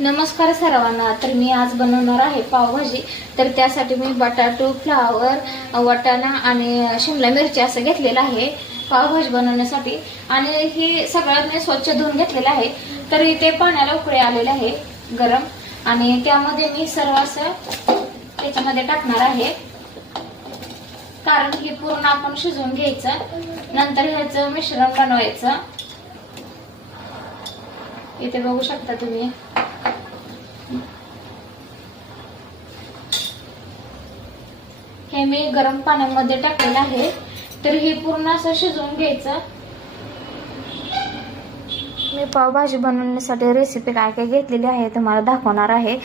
नमस्कार सर्वांना. तर मी आज बनवणार आहे पावभाजी. तर त्यासाठी मी बटाटो, फ्लावर, वाटाणा आणि शिमला मिरची असं घेतलेलं आहे पावभाजी बनवण्यासाठी. आणि हे सगळं मी स्वच्छ धुवून घेतलेलं आहे. तर इथे पाण्याला उकळी आलेले आहे गरम, आणि त्यामध्ये मी सर्व असं त्याच्यामध्ये टाकणार आहे, कारण हे पूर्ण आपण शिजवून घ्यायचं. नंतर ह्याचं मिश्रण बनवायचं. इथे बघू शकता तुम्ही. हे मी गरम पाण्यामध्ये टाकलेलं आहे. तर हे पूर्ण असं शिजवून घ्यायचं. मी पावभाजी बनवण्यासाठी रेसिपी काय काय घेतलेली आहे तुम्हाला दाखवणार आहे.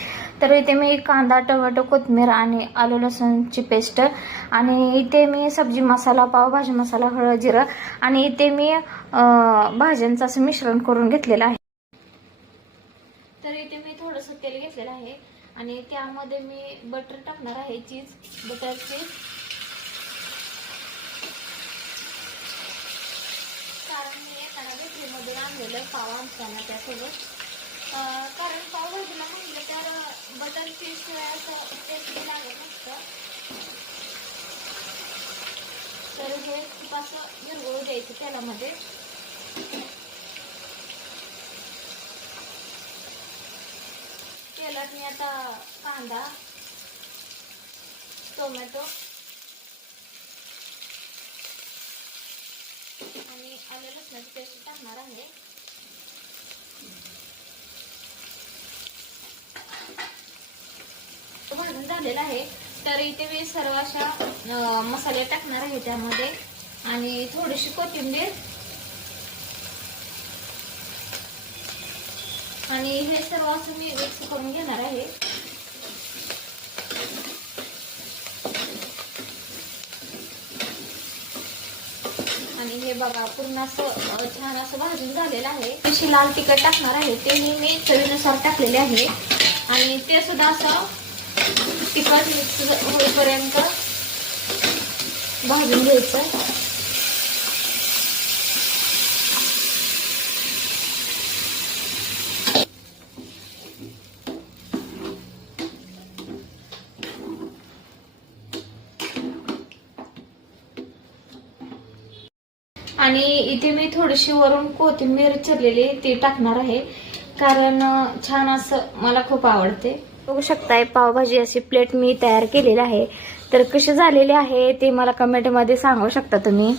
तर इथे मी कांदा, टोमॅटो, कोथिंबीर आणि आलं लसूणची पेस्ट, आणि इथे मी सब्जी मसाला, पावभाजी मसाला, हळद, जिरं, आणि इथे मी भाज्यांचं असं मिश्रण करून घेतलेलं आहे. तर इथे मी थोडंसं तेल घेतलेलं आहे आणि त्यामध्ये मी बटर टाकणार आहे, बटर चीज. कारण मी येताना बेकरीमधून आणलेलं पाव आणताना त्यासोबत, कारण पावभाजीला म्हटलं तर बटर चीज शिवाय असं टेस्टी लागत नसतं. तर हे खूप असं विरघळू द्यायचं तेलामध्ये. तेलात मी आता कांदा, टोमॅटो आणि आलं लसणाची पेस्ट टाकणार आहे. भाजून झालेला आहे. तर इथे मी सर्व अशा मसाले टाकणार आहे त्यामध्ये, आणि थोडीशी कोथिंबीर, आणि हे सर्व असं मी मिक्स करून घेणार आहे. आणि हे बघा पूर्ण असं छान असं भाजून झालेलं आहे. थोडीशी लाल तिखट टाकणार आहे, ते मी चवीनुसार टाकलेले आहे. आणि ते सुद्धा असं तिखट मिक्स होईपर्यंत भाजून घ्यायचं. आणि इथे मी थोडीशी वरून कोथिंबीर चिरलेली ती टाकणार आहे, कारण छान असं मला खूप आवडते. बघू शकताय पावभाजी अशी प्लेट मी तयार केलेली आहे. तर कशी झालेली आहे ते मला कमेंटमध्ये सांगू शकता तुम्ही.